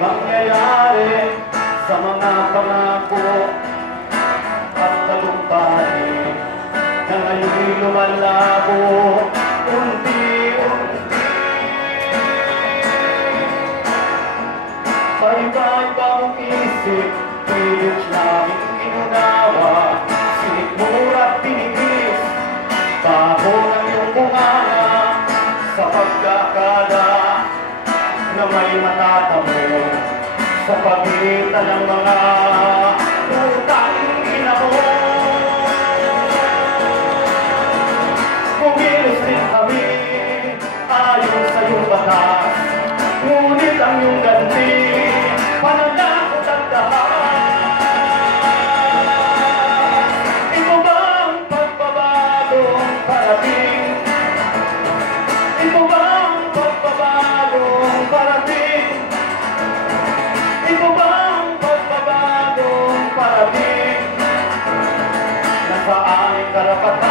mangyayari sa mga pangako at talumpati na ngayon'y lumalabo unti-unti. Paiba-ibang isip, pilit langit inunawa, sinikmura't tinigis, baho ng iyong bunganga sa pagkakala na may matatamo sa pagitan ng mga utang ina mo. Kumilos din kami ayon sa iyong batas, ngunit ang iyong ganti pananakot at dahas. Ito ba ang pagbabagong parating? Ito ba ang pagbabagong parating? Ito ba ang pagbabagong parating? Nasaan ang karapatan